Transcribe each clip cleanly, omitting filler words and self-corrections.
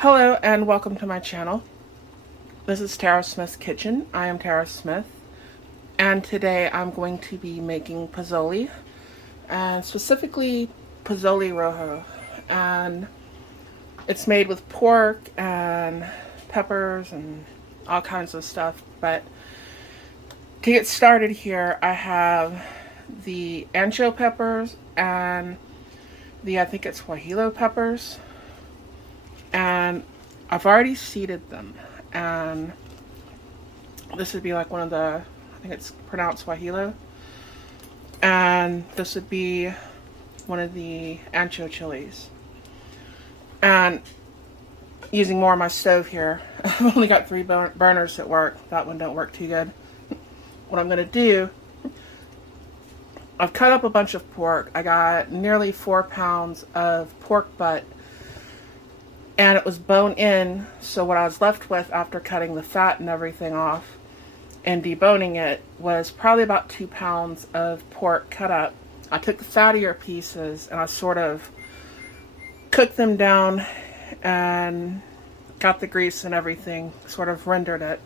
Hello and welcome to my channel. This is Tara Smith's Kitchen. I am Tara Smith, and today I'm going to be making pozole, and specifically Pozole Rojo. And it's made with pork and peppers and all kinds of stuff. But to get started here, I have the ancho peppers and I think it's guajillo peppers. And I've already seeded them, and this would be like one of the, I think it's pronounced guajillo, and this would be one of the ancho chilies. And using more of my stove here, I've only got 3 burners at work. That one don't work too good. What I'm going to do, I've cut up a bunch of pork. I got nearly 4 pounds of pork butt, and it was bone in, so what I was left with after cutting the fat and everything off and deboning it was probably about 2 pounds of pork cut up. I took the fattier pieces and I sort of cooked them down and got the grease and everything, sort of rendered it.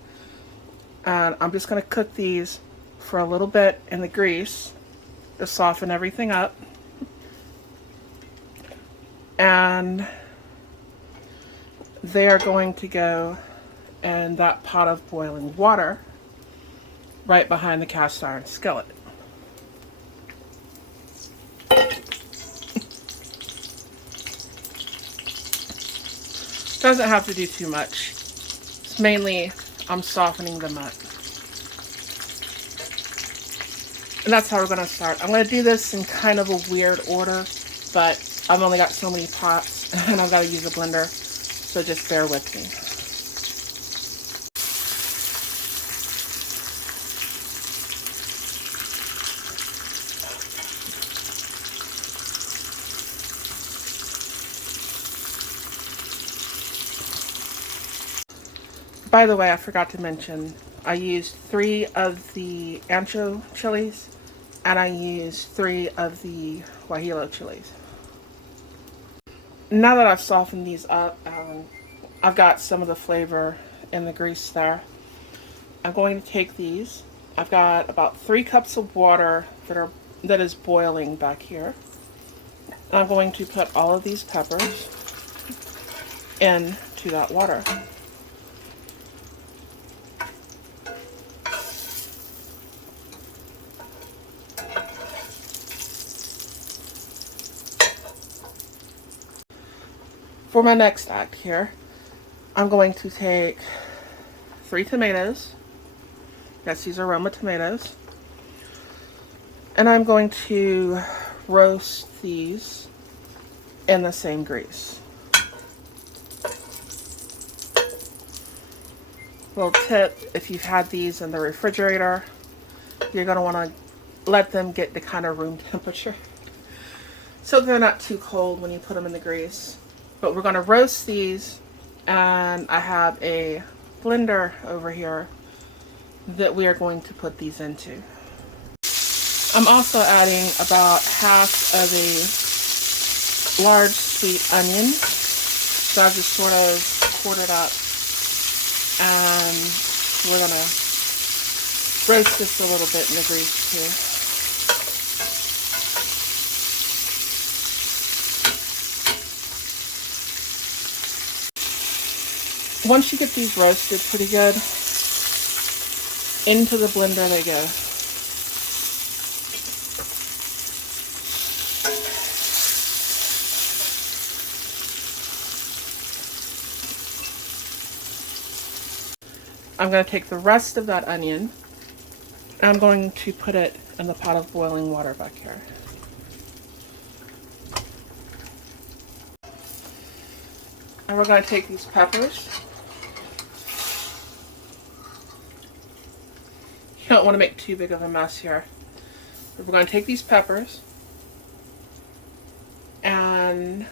And I'm just going to cook these for a little bit in the grease to soften everything up. And they are going to go in that pot of boiling water right behind the cast iron skillet. Doesn't have to do too much. It's mainly I'm softening them up. And that's how we're going to start. I'm going to do this in kind of a weird order, but I've only got so many pots and I've got to use a blender. So just bear with me. By the way, I forgot to mention, I used 3 of the ancho chilies and I used 3 of the guajillo chilies. Now that I've softened these up, I've got some of the flavor in the grease there. I'm going to take these. I've got about 3 cups of water that is boiling back here. And I'm going to put all of these peppers into that water. For my next act here, I'm going to take 3 tomatoes. Yes, these are Roma tomatoes. And I'm going to roast these in the same grease. Little tip, if you've had these in the refrigerator, you're going to want to let them get to kind of room temperature, so they're not too cold when you put them in the grease. But we're going to roast these, and I have a blender over here that we are going to put these into. I'm also adding about half of a large sweet onion. So I've just sort of quartered up, and we're going to roast this a little bit in the grease too. Once you get these roasted pretty good, into the blender they go. I'm going to take the rest of that onion and I'm going to put it in the pot of boiling water back here. And we're going to take these peppers. You don't want to make too big of a mess here. But we're going to take these peppers and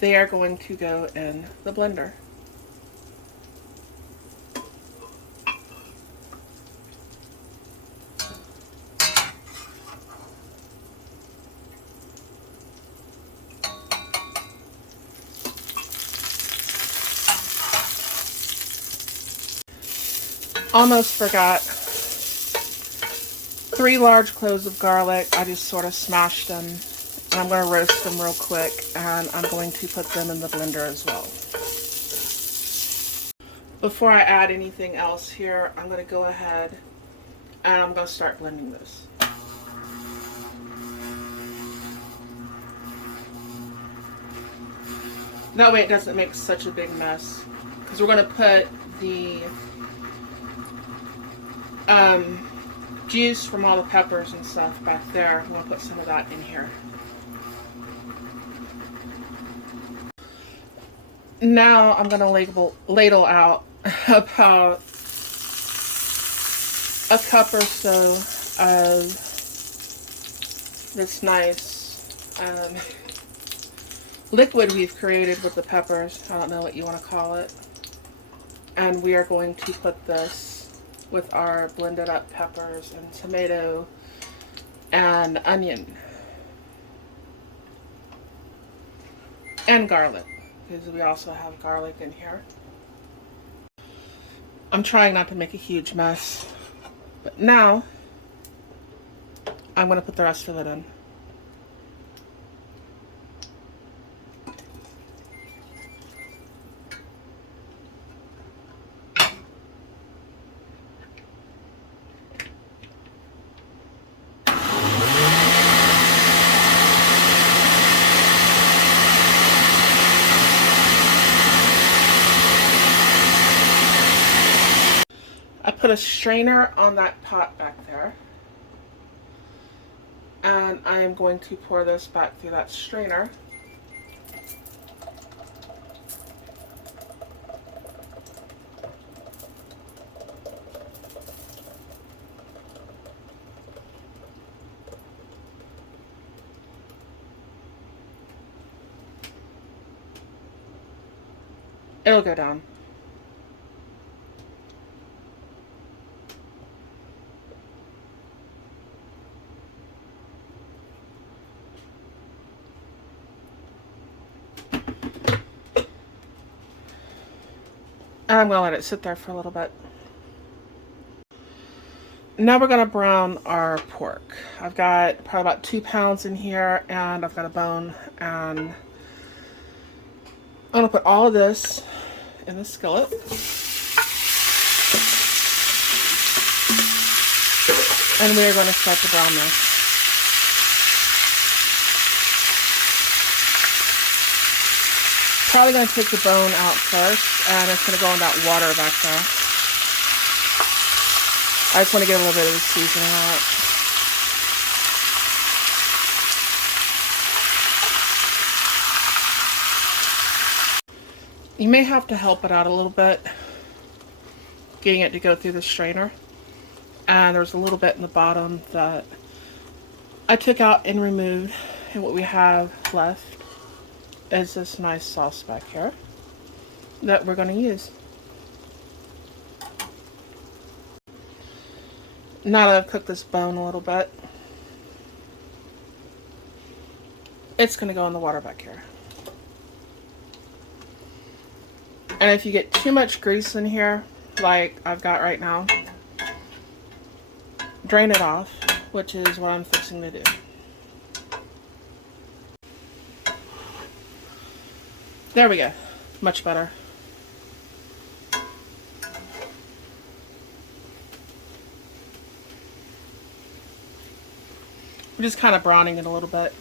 they are going to go in the blender. Almost forgot. 3 large cloves of garlic. I just sort of smashed them. And I'm going to roast them real quick, and I'm going to put them in the blender as well. Before I add anything else here, I'm going to go ahead and I'm going to start blending this. That way it doesn't make such a big mess, because we're going to put the juice from all the peppers and stuff back there. I'm going to put some of that in here. Now I'm going to ladle out about a cup or so of this nice liquid we've created with the peppers. I don't know what you want to call it. And we are going to put this with our blended up peppers and tomato and onion and garlic, because we also have garlic in here. I'm trying not to make a huge mess, but now I'm going to put the rest of it in. I put a strainer on that pot back there, and I am going to pour this back through that strainer. It'll go down. And I'm going to let it sit there for a little bit. Now we're going to brown our pork. I've got probably about 2 pounds in here, and I've got a bone, and I'm going to put all of this in the skillet. And we are going to start to brown this. Probably going to take the bone out first, and it's going to go in that water back there. I just want to get a little bit of the seasoning out. You may have to help it out a little bit, getting it to go through the strainer. And there's a little bit in the bottom that I took out and removed, and what we have left is this nice sauce back here that we're going to use. Now that I've cooked this bone a little bit, it's going to go in the water back here. And if you get too much grease in here, like I've got right now, drain it off, which is what I'm fixing to do. There we go. Much better. I'm just kind of browning it a little bit.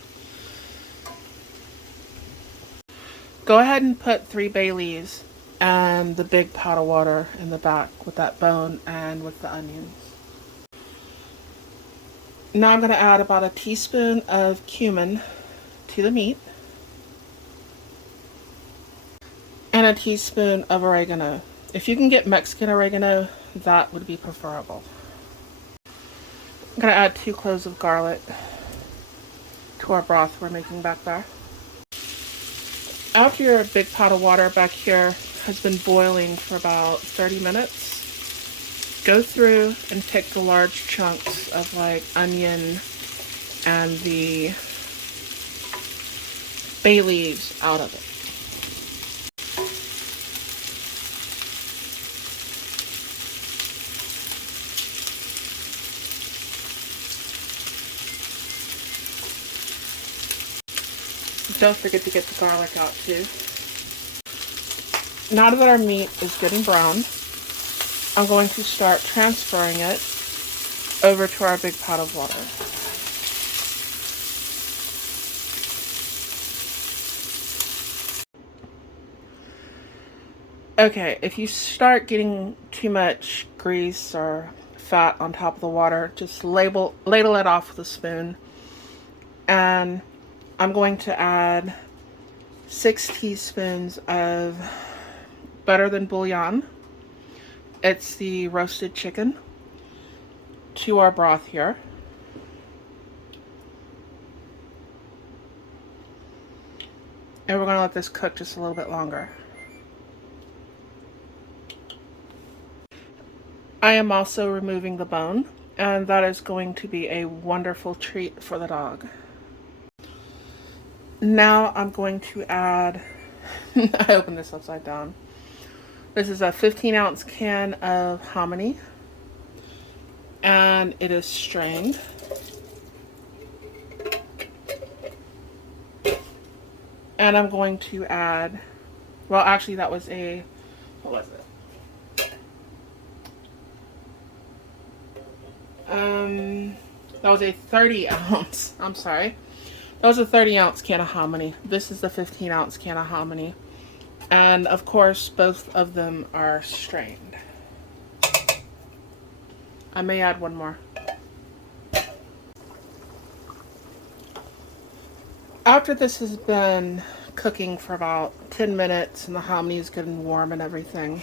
Go ahead and put 3 bay leaves and the big pot of water in the back with that bone and with the onions. Now I'm going to add about a teaspoon of cumin to the meat. And a teaspoon of oregano. If you can get Mexican oregano, that would be preferable. I'm going to add 2 cloves of garlic to our broth we're making back there. After your big pot of water back here has been boiling for about 30 minutes, go through and take the large chunks of like onion and the bay leaves out of it. Don't forget to get the garlic out too. Now that our meat is good and brown, I'm going to start transferring it over to our big pot of water. Okay, if you start getting too much grease or fat on top of the water, just ladle it off with a spoon. And I'm going to add 6 teaspoons of better than bullion. It's the roasted chicken to our broth here. And we're going to let this cook just a little bit longer. I am also removing the bone, and that is going to be a wonderful treat for the dog. Now I'm going to add, I opened this upside down. This is a 15-ounce can of hominy, and it is strained. And I'm going to add, well actually that was a, what was it? That was a 30-ounce, I'm sorry. That was a 30-ounce can of hominy. This is the 15-ounce can of hominy. And of course, both of them are strained. I may add one more. After this has been cooking for about 10 minutes and the hominy is good and warm and everything,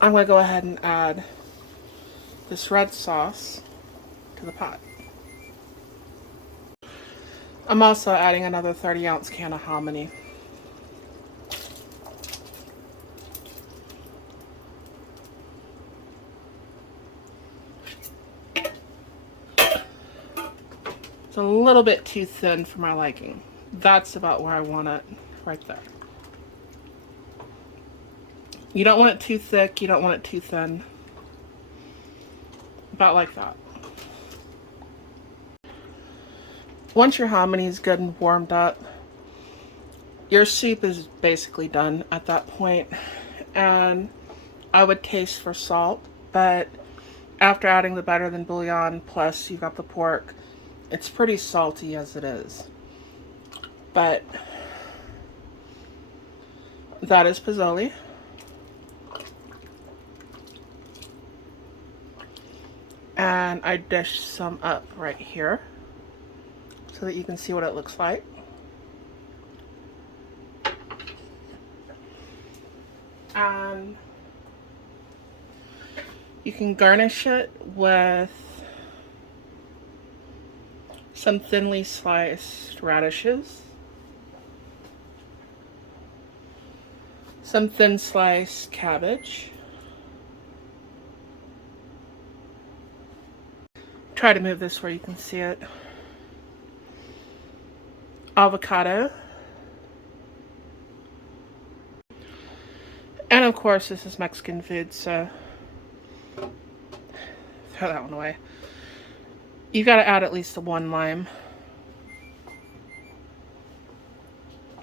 I'm going to go ahead and add this red sauce to the pot. I'm also adding another 30-ounce can of hominy. It's a little bit too thin for my liking. That's about where I want it, right there. You don't want it too thick, you don't want it too thin. About like that. Once your hominy is good and warmed up, your soup is basically done at that point. And I would taste for salt, but after adding the better than bouillon, plus you've got the pork, it's pretty salty as it is. But that is pozole. And I dish some up right here so that you can see what it looks like. And you can garnish it with some thinly sliced radishes, some thin sliced cabbage. Try to move this where you can see it. Avocado. And of course this is Mexican food, so throw that one away. You gotta add at least 1 lime.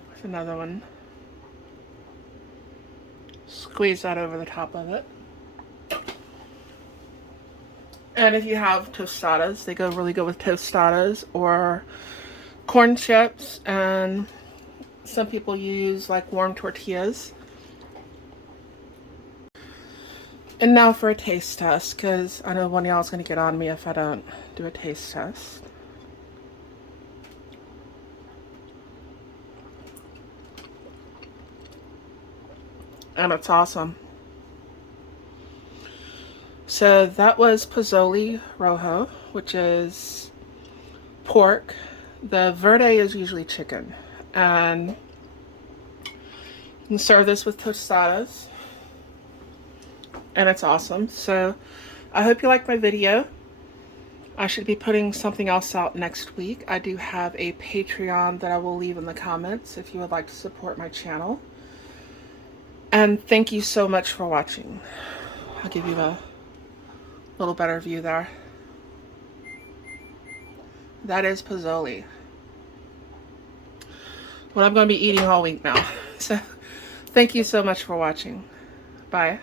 There's another one. Squeeze that over the top of it. And if you have tostadas, they go really good with tostadas or corn chips, and some people use like warm tortillas. And now for a taste test, because I know one of y'all is going to get on me if I don't do a taste test. And it's awesome. So that was Pozole Rojo, which is pork. The verde is usually chicken. And you can serve this with tostadas. And it's awesome. So I hope you liked my video. I should be putting something else out next week. I do have a Patreon that I will leave in the comments if you would like to support my channel. And thank you so much for watching. I'll give you a little better view there. That is pozole. what I'm going to be eating all week now. So thank you so much for watching. Bye.